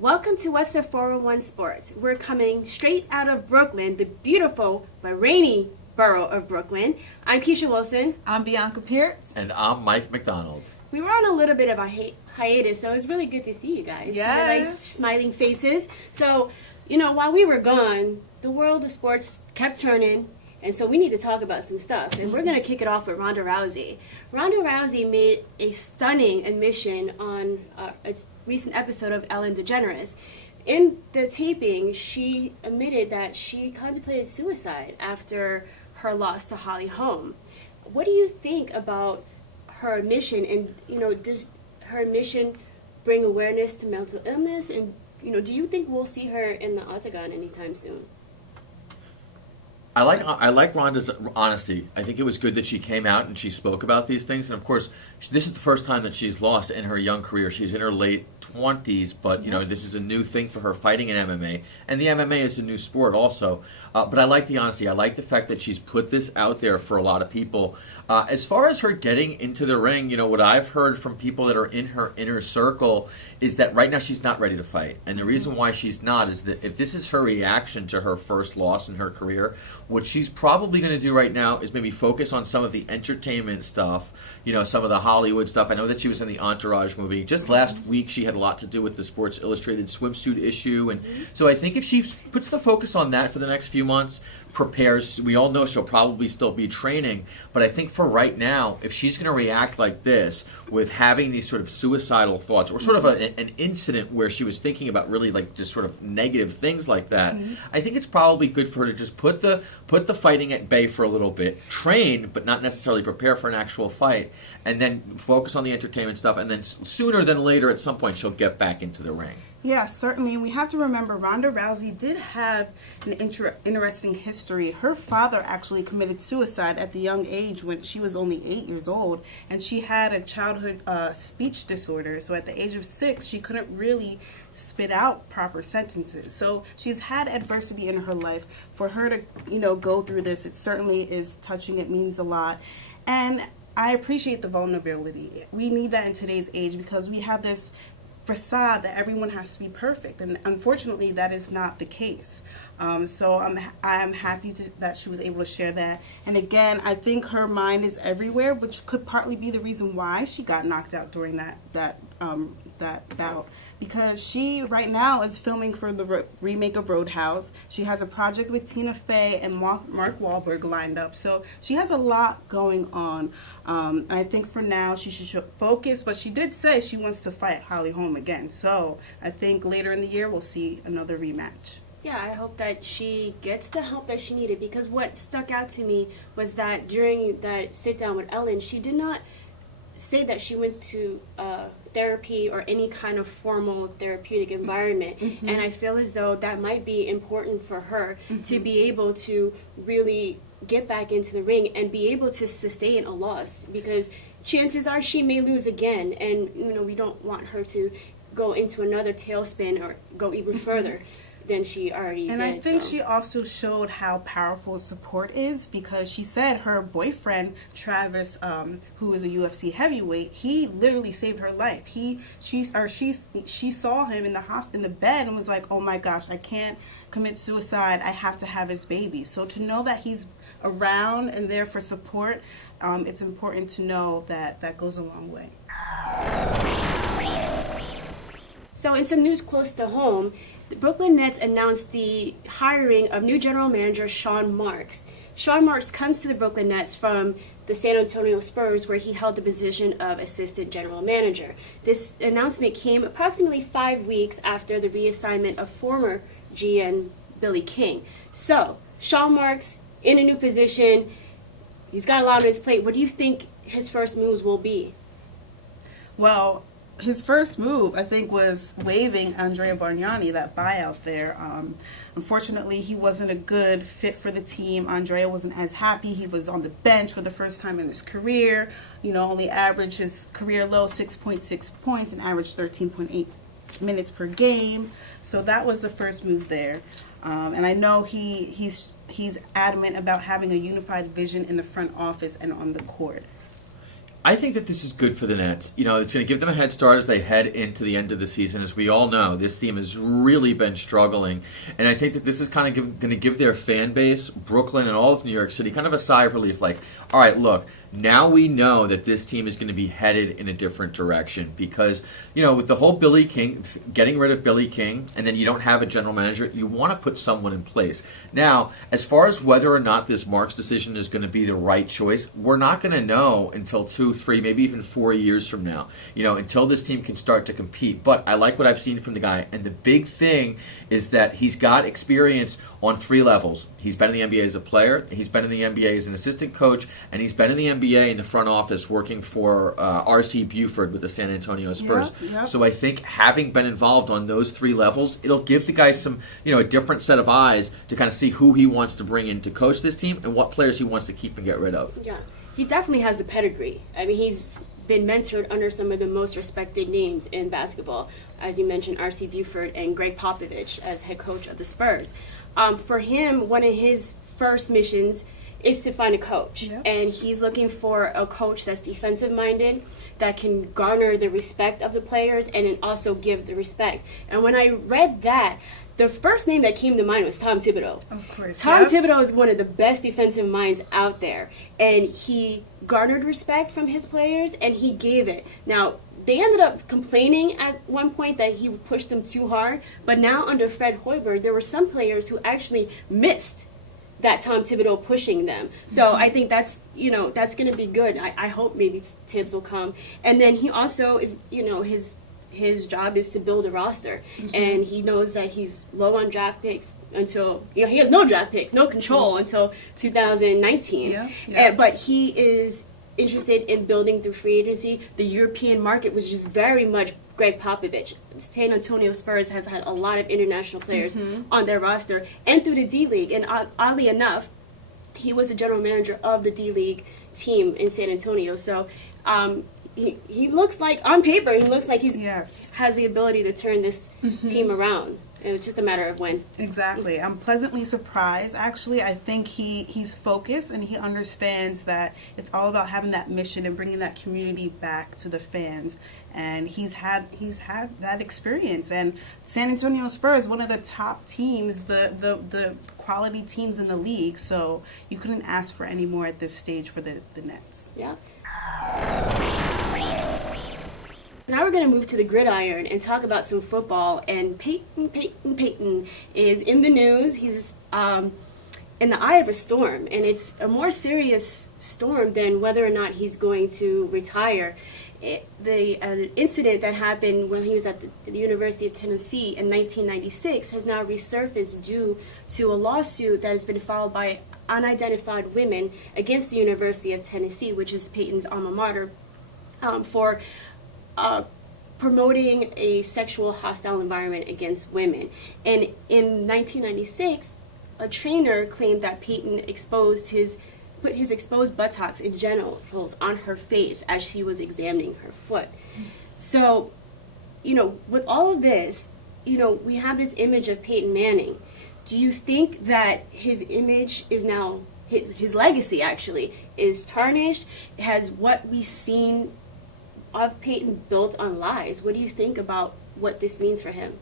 Welcome to What's the 401 Sports. We're coming straight out of Brooklyn, the beautiful but rainy borough of Brooklyn. I'm Keisha Wilson. I'm Bianca Peart. And I'm Mike McDonald. We were on a little bit of a hiatus, so it's really good to see you guys. Yes. Nice smiling faces. So, while we were gone, the world of sports kept turning, and so we need to talk about some stuff. And we're going to kick it off with Ronda Rousey. Ronda Rousey made a stunning admission on a recent episode of Ellen DeGeneres. In the taping, she admitted that she contemplated suicide after her loss to Holly Holm. What do you think about her admission, and does her admission bring awareness to mental illness, and do you think we'll see her in the octagon anytime soon? I like Ronda's honesty. I think it was good that she came out and she spoke about these things. And of course, this is the first time that she's lost in her young career. She's in her late 20s, but this is a new thing for her, fighting in MMA, and the MMA is a new sport also. But I like the honesty. I like the fact that she's put this out there for a lot of people. As far as her getting into the ring, what I've heard from people that are in her inner circle is that right now she's not ready to fight. And the reason why she's not is that if this is her reaction to her first loss in her career, what she's probably going to do right now is maybe focus on some of the entertainment stuff, some of the Hollywood stuff. I know that she was in the Entourage movie. Just last week she had a lot to do with the Sports Illustrated swimsuit issue. And so I think if she puts the focus on that for the next few months, prepares, we all know she'll probably still be training, but I think for right now, if she's going to react like this with having these sort of suicidal thoughts, or sort of an incident where she was thinking about really like just sort of negative things like that, I think it's probably good for her to just put the fighting at bay for a little bit, train, but not necessarily prepare for an actual fight, and then focus on the entertainment stuff, and then sooner than later at some point she'll get back into the ring. Yeah, certainly. And we have to remember Ronda Rousey did have an interesting history. Her father actually committed suicide at the young age when she was only 8 years old, and she had a childhood speech disorder. So at the age of 6, she couldn't really spit out proper sentences. So she's had adversity in her life. For her to, go through this, it certainly is touching. It means a lot. And I appreciate the vulnerability. We need that in today's age because we have this facade that everyone has to be perfect, and unfortunately that is not the case. So I'm happy that she was able to share that. And again, I think her mind is everywhere, which could partly be the reason why she got knocked out during that bout. Because she right now is filming for the remake of Roadhouse. She has a project with Tina Fey and Mark Wahlberg lined up. So she has a lot going on. I think for now she should focus, but she did say she wants to fight Holly Holm again. So I think later in the year we'll see another rematch. Yeah, I hope that she gets the help that she needed, because what stuck out to me was that during that sit down with Ellen, she did not say that she went to therapy or any kind of formal therapeutic environment. And I feel as though that might be important for her to be able to really get back into the ring and be able to sustain a loss, because chances are she may lose again, and we don't want her to go into another tailspin or go even further than she already did. And I think she also showed how powerful support is, because she said her boyfriend Travis, who is a UFC heavyweight, he literally saved her life. She saw him in the bed and was like, "Oh my gosh, I can't commit suicide. I have to have his baby." So to know that he's around and there for support, it's important to know that goes a long way. So in some news close to home, the Brooklyn Nets announced the hiring of new general manager Sean Marks. Sean Marks comes to the Brooklyn Nets from the San Antonio Spurs, where he held the position of assistant general manager. This announcement came approximately 5 weeks after the reassignment of former GM Billy King. So, Sean Marks in a new position, he's got a lot on his plate. What do you think his first moves will be? Well, his first move, I think, was waiving Andrea Bargnani, that buyout there. Unfortunately, he wasn't a good fit for the team. Andrea wasn't as happy. He was on the bench for the first time in his career. Only averaged his career low 6.6 points and averaged 13.8 minutes per game. So that was the first move there. And I know he's adamant about having a unified vision in the front office and on the court. I think that this is good for the Nets. You know, it's going to give them a head start as they head into the end of the season. As we all know, this team has really been struggling. And I think that this is kind of going to give their fan base, Brooklyn and all of New York City, kind of a sigh of relief. Like, all right, look, now we know that this team is going to be headed in a different direction. Because, you know, with the whole Billy King, getting rid of Billy King, and then you don't have a general manager, you want to put someone in place. Now, as far as whether or not this Marks decision is going to be the right choice, we're not going to know until 2, 3, maybe even 4 years from now, you know, until this team can start to compete. But I like what I've seen from the guy, and the big thing is that he's got experience on 3 levels. He's been in the NBA as a player, he's been in the NBA as an assistant coach, and he's been in the NBA in the front office working for R.C. Buford with the San Antonio Spurs. Yep. So I think having been involved on those 3 levels, it'll give the guy some, you know, a different set of eyes to kind of see who he wants to bring in to coach this team and what players he wants to keep and get rid of. Yeah, he definitely has the pedigree. I mean, he's been mentored under some of the most respected names in basketball. As you mentioned, R.C. Buford and Greg Popovich as head coach of the Spurs. For him, one of his first missions is to find a coach. Yep. And he's looking for a coach that's defensive-minded, that can garner the respect of the players and then also give the respect. And when I read that, the first name that came to mind was Tom Thibodeau. Of course. Tom Yep. Thibodeau is one of the best defensive minds out there, and he garnered respect from his players, and he gave it. Now, they ended up complaining at one point that he pushed them too hard, but now under Fred Hoiberg, there were some players who actually missed that Tom Thibodeau pushing them. So I think that's, you know, that's going to be good. I hope maybe Tibbs will come. And then he also is, you know, his job is to build a roster. And he knows that he's low on draft picks until, you know, he has no draft picks, no control until 2019. Yeah. But he is interested in building through free agency. The European market was just very much Greg Popovich. San Antonio Spurs have had a lot of international players on their roster and through the D-League. And oddly enough, he was the general manager of the D-League team in San Antonio. So he looks like, on paper, he looks like he has the ability to turn this team around. And it's just a matter of when. Exactly. I'm pleasantly surprised, actually. I think he's focused and he understands that it's all about having that mission and bringing that community back to the fans. And he's had that experience. And San Antonio Spurs, one of the top teams, the quality teams in the league. So you couldn't ask for any more at this stage for the Nets. Yeah. Now we're going to move to the gridiron and talk about some football. And Peyton is in the news. He's in the eye of a storm, and it's a more serious storm than whether or not he's going to retire. The incident that happened when he was at the University of Tennessee in 1996 has now resurfaced due to a lawsuit that has been filed by unidentified women against the University of Tennessee, which is Peyton's alma mater, for promoting a sexual hostile environment against women. And in 1996, a trainer claimed that Peyton put his exposed buttocks and genitals on her face as she was examining her foot. So, you know, with all of this, you know, we have this image of Peyton Manning. Do you think that his image is now, his legacy actually, is tarnished? Has what we've seen of Peyton built on lies? What do you think about what this means for him?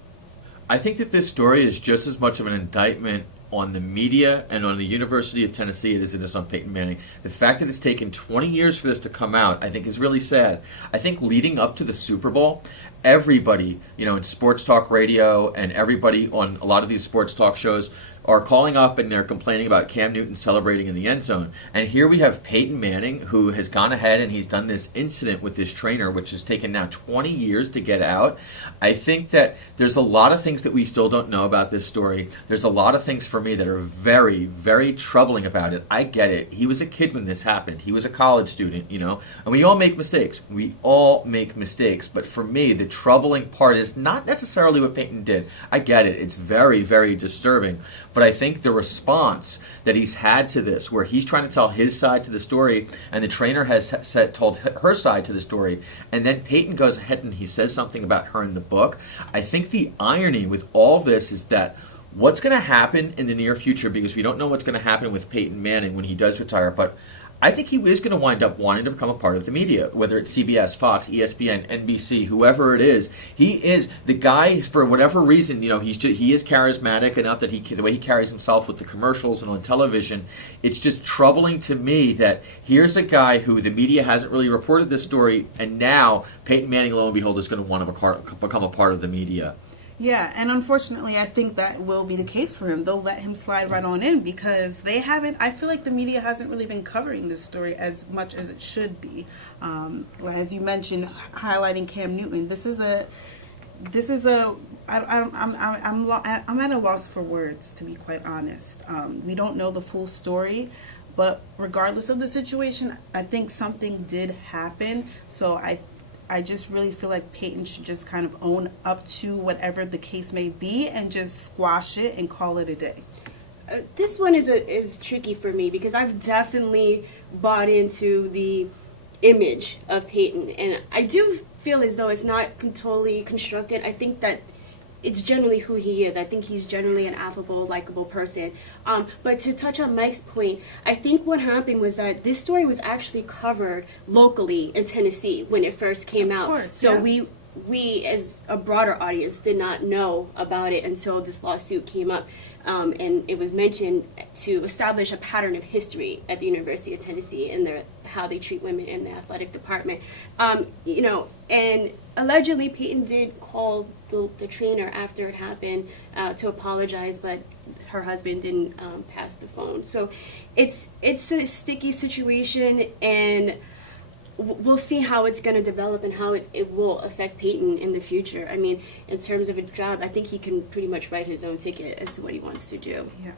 I think that this story is just as much of an indictment on the media and on the University of Tennessee as it is on Peyton Manning. The fact that it's taken 20 years for this to come out, I think, is really sad. I think leading up to the Super Bowl, everybody, you know, in sports talk radio and everybody on a lot of these sports talk shows are calling up and they're complaining about Cam Newton celebrating in the end zone. And here we have Peyton Manning, who has gone ahead and he's done this incident with this trainer, which has taken now 20 years to get out. I think that there's a lot of things that we still don't know about this story. There's a lot of things for me that are very, very troubling about it. I get it. He was a kid when this happened. He was a college student, you know, and we all make mistakes. We all make mistakes. But for me, the troubling part is not necessarily what Peyton did. I get it. It's very, very disturbing. But I think the response that he's had to this, where he's trying to tell his side to the story, and the trainer has told her side to the story, and then Peyton goes ahead and he says something about her in the book. I think the irony with all this is that what's going to happen in the near future, because we don't know what's going to happen with Peyton Manning when he does retire, but I think he is going to wind up wanting to become a part of the media, whether it's CBS, Fox, ESPN, NBC, whoever it is. He is the guy, for whatever reason, he is charismatic enough that the way he carries himself with the commercials and on television, it's just troubling to me that here's a guy who the media hasn't really reported this story, and now Peyton Manning, lo and behold, is going to want to become a part of the media. Yeah, and unfortunately, I think that will be the case for him. They'll let him slide right on in because they haven't. I feel like the media hasn't really been covering this story as much as it should be. As you mentioned, highlighting Cam Newton. I'm at a loss for words, to be quite honest. We don't know the full story, but regardless of the situation, I think something did happen. So I just really feel like Peyton should just kind of own up to whatever the case may be and just squash it and call it a day. This one is tricky for me because I've definitely bought into the image of Peyton, and I do feel as though it's not totally constructed. I think that it's generally who he is. I think he's generally an affable, likable person. But to touch on Mike's point, I think what happened was that this story was actually covered locally in Tennessee when it first came out. Of course, so yeah. we as a broader audience did not know about it until this lawsuit came up. And it was mentioned to establish a pattern of history at the University of Tennessee and how they treat women in the athletic department. And allegedly Peyton did call the trainer after it happened to apologize, but her husband didn't pass the phone. So it's a sticky situation, and we'll see how it's going to develop and how it will affect Peyton in the future. I mean, in terms of a job, I think he can pretty much write his own ticket as to what he wants to do. Yeah.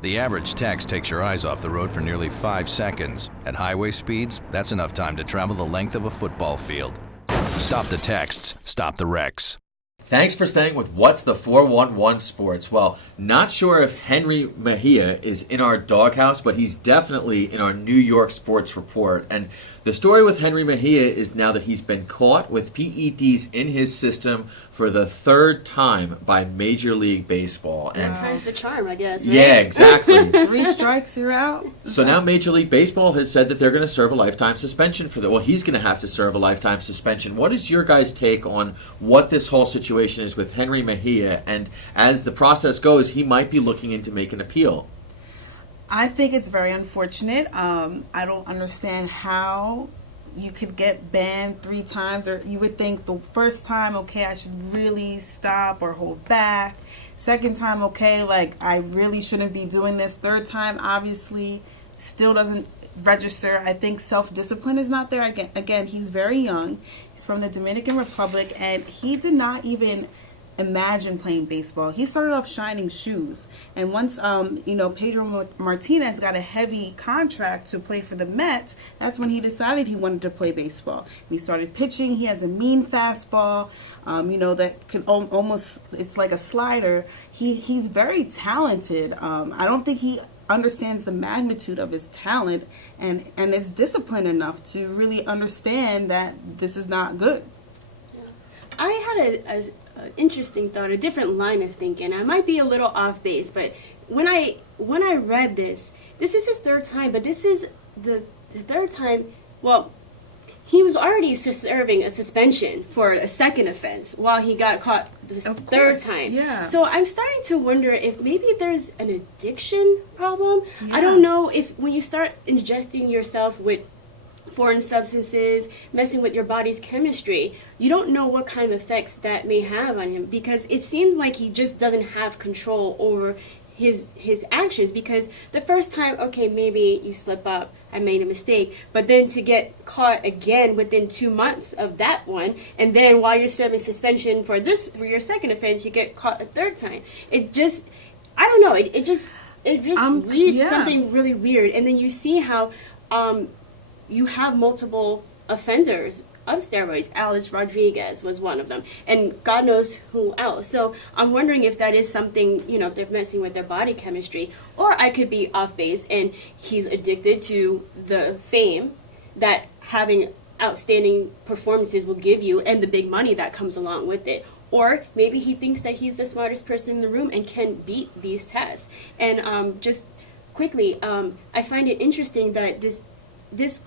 The average text takes your eyes off the road for nearly 5 seconds. At highway speeds, that's enough time to travel the length of a football field. Stop the texts, stop the wrecks. Thanks for staying with What's the 411 Sports. Well, not sure if Jenrry Mejia is in our doghouse, but he's definitely in our New York sports report. And the story with Jenrry Mejia is now that he's been caught with PEDs in his system for the 3rd time by Major League Baseball. And Time's the charm, I guess, right? yeah, exactly. 3 strikes, you're out. So now Major League Baseball has said that they're going to serve a lifetime suspension for that. Well, he's going to have to serve a lifetime suspension. What is your guys' take on what this whole situation is with Jenrry Mejia? And as the process goes, he might be looking into making an appeal. I think it's very unfortunate. I don't understand how you could get banned 3 times, or you would think the first time, okay, I should really stop or hold back. Second time, okay, like I really shouldn't be doing this. Third time, obviously, still doesn't register. I think self-discipline is not there. Again, he's very young. He's from the Dominican Republic, and he did not even imagine playing baseball. He started off shining shoes, and once Pedro Martinez got a heavy contract to play for the Mets, that's when he decided he wanted to play baseball. He started pitching. He has a mean fastball, that can almost, it's like a slider. He's very talented. I don't think he understands the magnitude of his talent and is disciplined enough to really understand that this is not good. I had an interesting thought, a different line of thinking. I might be a little off base, but when I read this is his 3rd time, but this is the 3rd time. Well, he was already serving a suspension for a 2nd offense while he got caught this 3rd time. Yeah. So I'm starting to wonder if maybe there's an addiction problem. Yeah. I don't know if when you start ingesting yourself with foreign substances, messing with your body's chemistry, you don't know what kind of effects that may have on him, because it seems like he just doesn't have control over his actions. Because the first time, okay, maybe you slip up, I made a mistake, but then to get caught again within 2 months of that one, and then while you're serving suspension for your 2nd offense, you get caught a 3rd time. It just, I don't know, it just reads something really weird. And then you see how you have multiple offenders of steroids. Alex Rodriguez was one of them, and God knows who else. So I'm wondering if that is something, they're messing with their body chemistry, or I could be off base and he's addicted to the fame that having outstanding performances will give you and the big money that comes along with it. Or maybe he thinks that he's the smartest person in the room and can beat these tests. And just quickly, I find it interesting that this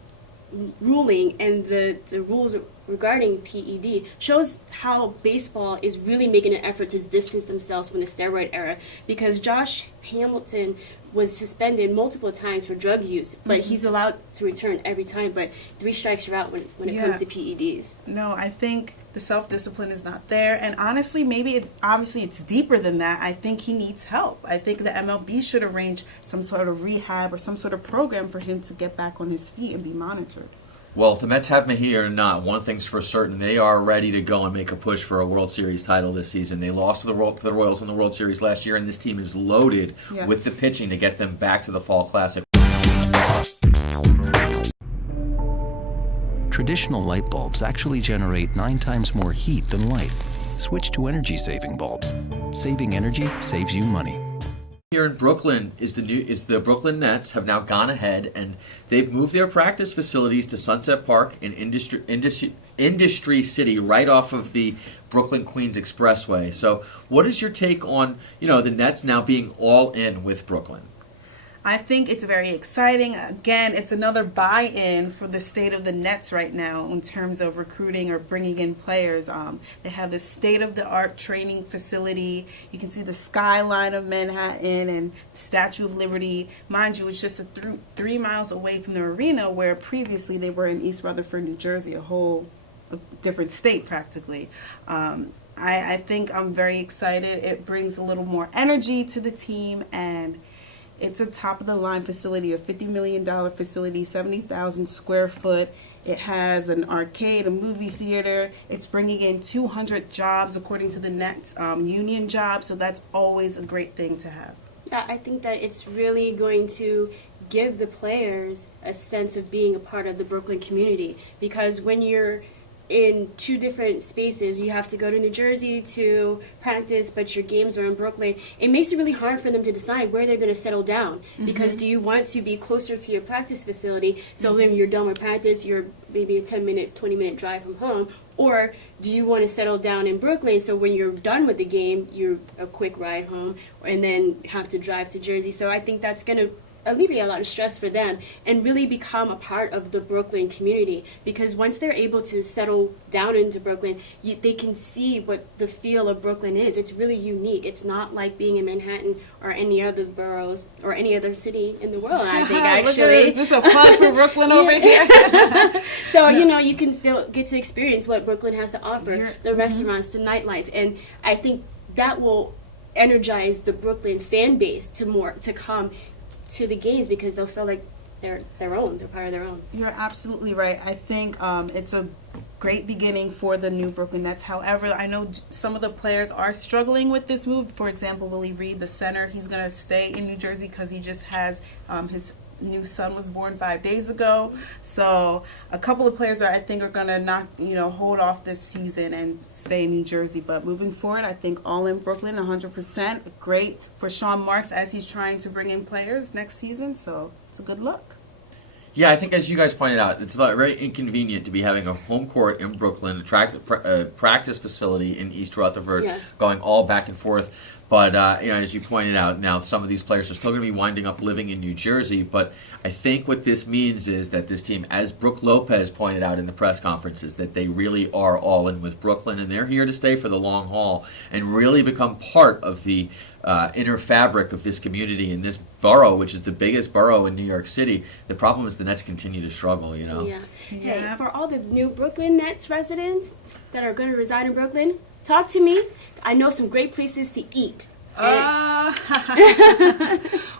ruling and the rules regarding PED shows how baseball is really making an effort to distance themselves from the steroid era, because Josh Hamilton was suspended multiple times for drug use, but he's allowed to return every time, but 3 strikes you're out when it comes to PEDs. No, I think the self-discipline is not there, and honestly, maybe it's deeper than that. I think he needs help. I think the MLB should arrange some sort of rehab or some sort of program for him to get back on his feet and be monitored. Well, if the Mets have Mejia or not, one thing's for certain: they are ready to go and make a push for a World Series title this season. They lost to the Royals in the World Series last year, and this team is loaded with the pitching to get them back to the Fall Classic. Traditional light bulbs actually generate 9 times more heat than light. Switch to energy-saving bulbs. Saving energy saves you money. Here in Brooklyn is the Brooklyn Nets have now gone ahead and they've moved their practice facilities to Sunset Park in Industry City, right off of the Brooklyn Queens Expressway. So, what is your take on the Nets now being all in with Brooklyn? I think it's very exciting. Again, it's another buy-in for the state of the Nets right now in terms of recruiting or bringing in players. They have this state-of-the-art training facility. You can see the skyline of Manhattan and the Statue of Liberty. Mind you, it's just 3 miles away from the arena, where previously they were in East Rutherford, New Jersey, a different state practically. I think I'm very excited. It brings a little more energy to the team, and it's a top-of-the-line facility, a $50 million facility, 70,000 square foot. It has an arcade, a movie theater. It's bringing in 200 jobs, according to the Nets union jobs, so that's always a great thing to have. Yeah, I think that it's really going to give the players a sense of being a part of the Brooklyn community, because when you're in 2 different spaces, you have to go to New Jersey to practice, but your games are in Brooklyn. It makes it really hard for them to decide where they're going to settle down, because do you want to be closer to your practice facility, so when you're done with practice, you're maybe a 10-minute, 20-minute drive from home, or do you want to settle down in Brooklyn, so when you're done with the game, you're a quick ride home, and then have to drive to Jersey. So I think that's going to alleviate a lot of stress for them and really become a part of the Brooklyn community, because once they're able to settle down into Brooklyn, they can see what the feel of Brooklyn is. It's really unique. It's not like being in Manhattan or any other boroughs or any other city in the world, I think, actually. Is this a plug for Brooklyn over here? So, you can still get to experience what Brooklyn has to offer, the restaurants, the nightlife, and I think that will energize the Brooklyn fan base to come to the games, because they'll feel like they're their own. They're part of their own. You're absolutely right. I think it's a great beginning for the new Brooklyn Nets. However, I know some of the players are struggling with this move. For example, Willie Reed, the center, he's going to stay in New Jersey because he just has his new son was born 5 days ago. So a couple of players I think are going to hold off this season and stay in New Jersey. But moving forward, I think all in Brooklyn, 100%. Great for Sean Marks as he's trying to bring in players next season. So it's a good look. Yeah, I think as you guys pointed out, it's very inconvenient to be having a home court in Brooklyn, a practice facility in East Rutherford, going all back and forth. But, as you pointed out, now some of these players are still going to be winding up living in New Jersey. But I think what this means is that this team, as Brook Lopez pointed out in the press conferences, that they really are all in with Brooklyn, and they're here to stay for the long haul and really become part of the inner fabric of this community in this borough, which is the biggest borough in New York City. The problem is the Nets continue to struggle, Yeah. Hey, for all the new Brooklyn Nets residents that are going to reside in Brooklyn, talk to me. I know some great places to eat. Well,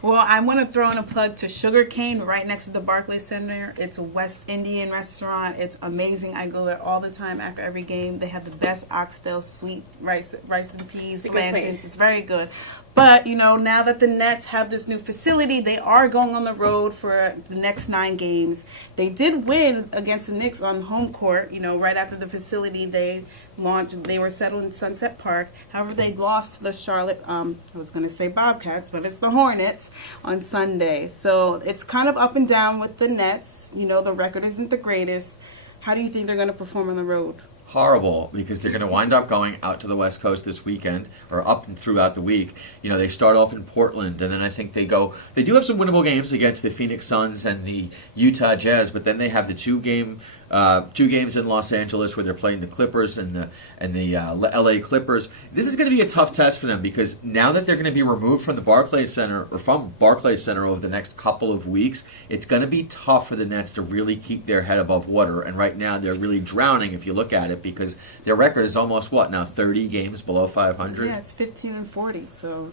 I want to throw in a plug to Sugar Cane right next to the Barclays Center. It's a West Indian restaurant. It's amazing. I go there all the time after every game. They have the best oxtail, sweet rice and peas, plantains. It's very good. But, now that the Nets have this new facility, they are going on the road for the next 9 games. They did win against the Knicks on home court, right after the facility they were settled in Sunset Park. However, they lost to the Charlotte, I was going to say Bobcats, but it's the Hornets on Sunday. So it's kind of up and down with the Nets. The record isn't the greatest. How do you think they're going to perform on the road? horrible because they're going to wind up going out to the West Coast this weekend or up and throughout the week. They start off in Portland, and then I think they do have some winnable games against the Phoenix Suns and the Utah Jazz, but then they have the two games in Los Angeles where they're playing the Clippers and the LA Clippers. This is going to be a tough test for them because now that they're going to be removed from the Barclays Center over the next couple of weeks, it's going to be tough for the Nets to really keep their head above water. And right now they're really drowning if you look at it because their record is almost 30 games below 500. Yeah, it's 15-40. So.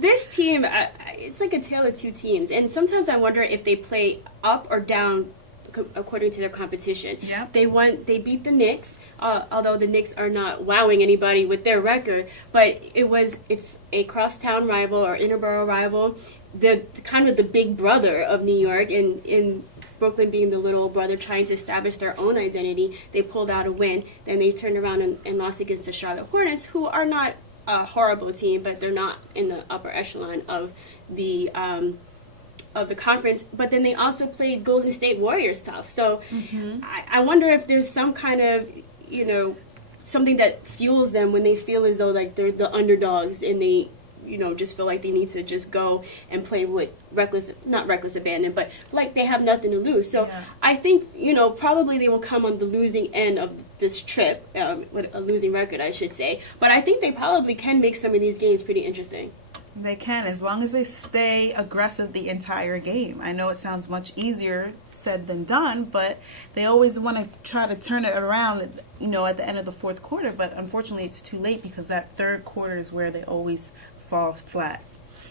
This team, it's like a tale of two teams, and sometimes I wonder if they play up or down according to their competition. Yeah. They beat the Knicks, although the Knicks are not wowing anybody with their record, but it's a crosstown rival or interborough rival. The kind of the big brother of New York, and in Brooklyn being the little brother trying to establish their own identity. They pulled out a win, then they turned around and lost against the Charlotte Hornets, who are not a horrible team, but they're not in the upper echelon of the conference. But then they also played Golden State Warriors tough. So I wonder if there's some kind of, something that fuels them when they feel as though like they're the underdogs and they, just feel like they need to just go and play with not reckless abandon, but like they have nothing to lose. So yeah. I think, probably they will come on the losing end of this trip, with a losing record, I should say. But I think they probably can make some of these games pretty interesting. They can, as long as they stay aggressive the entire game. I know it sounds much easier said than done, but they always want to try to turn it around, at the end of the fourth quarter. But unfortunately, it's too late because that third quarter is where they always fall flat.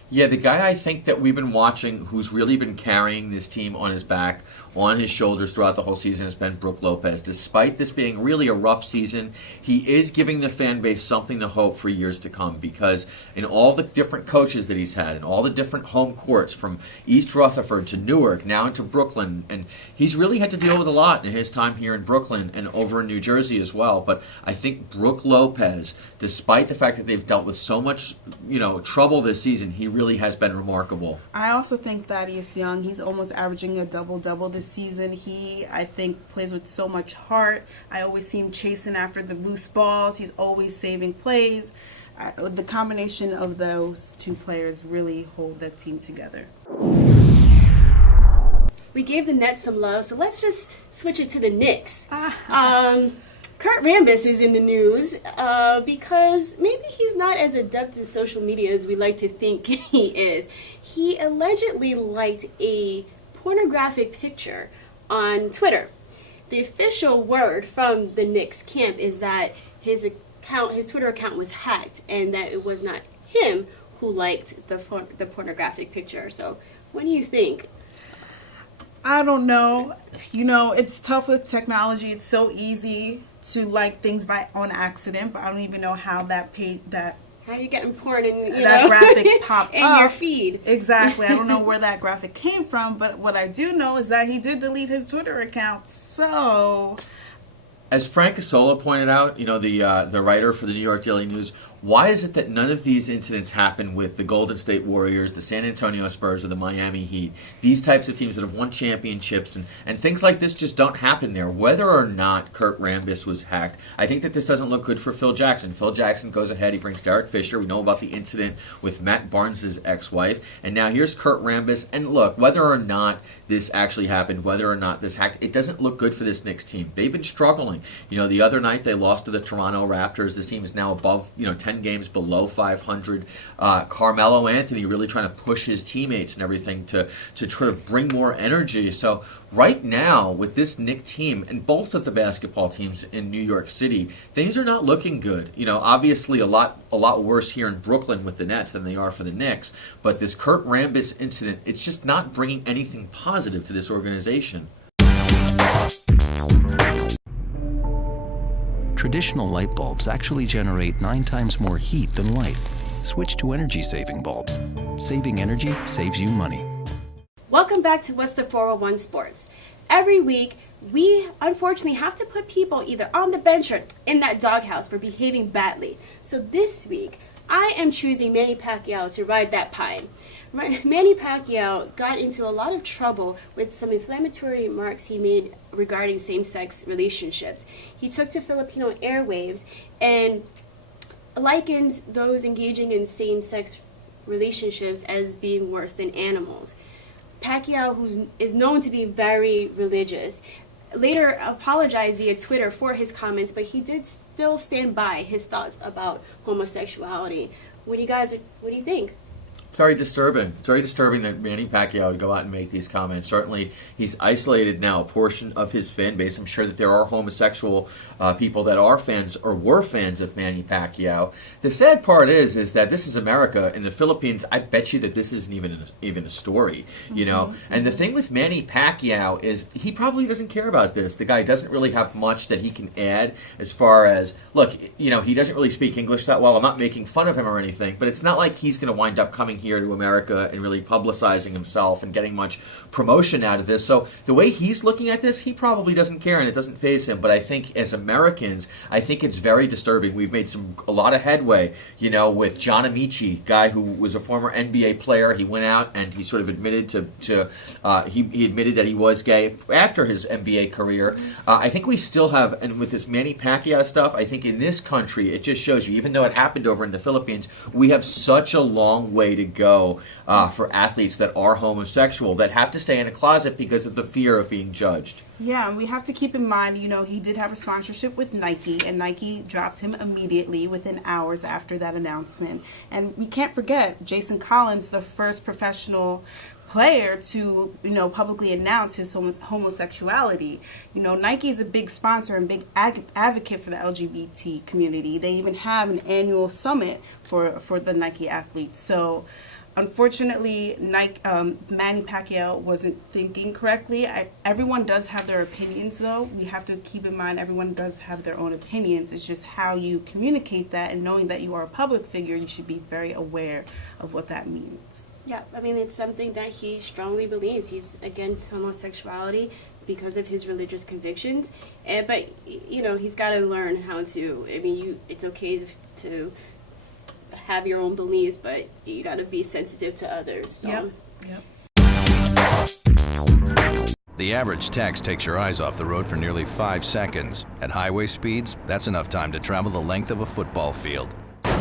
Yeah, the guy I think that we've been watching who's really been carrying this team on his back, on his shoulders throughout the whole season has been Brook Lopez. Despite this being really a rough season, he is giving the fan base something to hope for years to come because in all the different coaches that he's had and all the different home courts from East Rutherford to Newark, now into Brooklyn, and he's really had to deal with a lot in his time here in Brooklyn and over in New Jersey as well. But I think Brook Lopez, despite the fact that they've dealt with so much, trouble this season, he really has been remarkable. I also think Thaddeus Young, he's almost averaging a double-double this season. He, I think, plays with so much heart. I always see him chasing after the loose balls. He's always saving plays. The combination of those two players really hold that team together. We gave the Nets some love, so let's just switch it to the Knicks. Kurt Rambis is in the news because maybe he's not as adept in social media as we like to think he is. He allegedly liked a pornographic picture on Twitter. The official word from the Knicks camp is that his Twitter account was hacked and that it was not him who liked the pornographic picture. So what do you think? I don't know. It's tough with technology. It's so easy to like things on accident, but I don't even know how How you getting porn in that graphic popped in up. your feed. Exactly. I don't know where that graphic came from, but what I do know is that he did delete his Twitter account. So, as Frank Casola pointed out, the writer for the New York Daily News, why is it that none of these incidents happen with the Golden State Warriors, the San Antonio Spurs, or the Miami Heat? These types of teams that have won championships and things like this just don't happen there. Whether or not Kurt Rambis was hacked, I think that this doesn't look good for Phil Jackson. Phil Jackson goes ahead, he brings Derek Fisher. We know about the incident with Matt Barnes' ex-wife. And now here's Kurt Rambis. And look, whether or not this actually happened, whether or not this hacked, it doesn't look good for this Knicks team. They've been struggling. The other night they lost to the Toronto Raptors. This team is now above, 10 games below 500. Carmelo Anthony really trying to push his teammates and everything to try to bring more energy. So right now with this Knicks team and both of the basketball teams in New York City, things are not looking good. Obviously a lot worse here in Brooklyn with the Nets than they are for the Knicks. But this Kurt Rambis incident, it's just not bringing anything positive to this organization. Traditional light bulbs actually generate 9 times more heat than light. Switch to energy-saving bulbs. Saving energy saves you money. Welcome back to What's the 411 Sports. Every week, we unfortunately have to put people either on the bench or in that doghouse for behaving badly. So this week, I am choosing Manny Pacquiao to ride that pine. Manny Pacquiao got into a lot of trouble with some inflammatory remarks he made regarding same-sex relationships. He took to Filipino airwaves and likened those engaging in same-sex relationships as being worse than animals. Pacquiao, who is known to be very religious, later apologized via Twitter for his comments, but he did still stand by his thoughts about homosexuality. What do you think? It's very disturbing. It's very disturbing that Manny Pacquiao would go out and make these comments. Certainly, he's isolated now a portion of his fan base. I'm sure that there are homosexual people that are fans or were fans of Manny Pacquiao. The sad part is that this is America. In the Philippines, I bet you that this isn't even a story, you know. And the thing with Manny Pacquiao is he probably doesn't care about this. The guy doesn't really have much that he can add as far as, look, you know, he doesn't really speak English that well. I'm not making fun of him or anything, but it's not like he's going to wind up coming here to America and really publicizing himself and getting much promotion out of this. So the way he's looking at this, he probably doesn't care and it doesn't faze him. But I think as Americans, I think it's very disturbing. We've made a lot of headway, you know, with John Amici, guy who was a former NBA player. He went out and he sort of admitted he admitted that he was gay after his NBA career. I think we still have, and with this Manny Pacquiao stuff, I think in this country, it just shows you, even though it happened over in the Philippines, we have such a long way to go for athletes that are homosexual, that have to stay in a closet because of the fear of being judged. Yeah, and we have to keep in mind, you know, he did have a sponsorship with Nike, and Nike dropped him immediately within hours after that announcement. And we can't forget Jason Collins, the first professional player to, you know, publicly announce his homosexuality. You know, Nike is a big sponsor and big advocate for the LGBT community. They even have an annual summit for the Nike athletes. So unfortunately, Manny Pacquiao wasn't thinking correctly. Everyone does have their opinions, though. We have to keep in mind everyone does have their own opinions. It's just how you communicate that, and knowing that you are a public figure, you should be very aware of what that means. Yeah, I mean, it's something that he strongly believes. He's against homosexuality because of his religious convictions. But, you know, he's got to learn how to, I mean, it's okay to have your own beliefs, but you got to be sensitive to others. So. Yep. The average text takes your eyes off the road for nearly 5 seconds. At highway speeds, that's enough time to travel the length of a football field.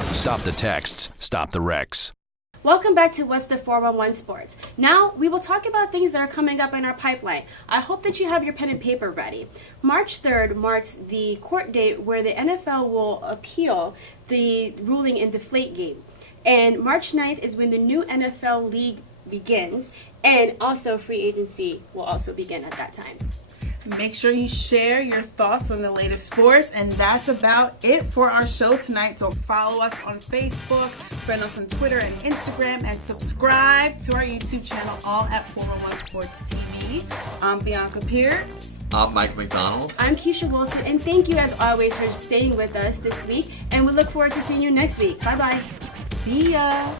Stop the texts, stop the wrecks. Welcome back to What's the 411 Sports. Now, we will talk about things that are coming up in our pipeline. I hope that you have your pen and paper ready. March 3rd marks the court date where the NFL will appeal the ruling in Deflategate. And March 9th is when the new NFL league begins, and also free agency will also begin at that time. Make sure you share your thoughts on the latest sports. And that's about it for our show tonight. So follow us on Facebook, friend us on Twitter and Instagram, and subscribe to our YouTube channel, all at 411 Sports TV. I'm Bianca Peart. I'm Mike McDonald. I'm Keisha Wilson, and thank you as always for staying with us this week. And we look forward to seeing you next week. Bye-bye. See ya.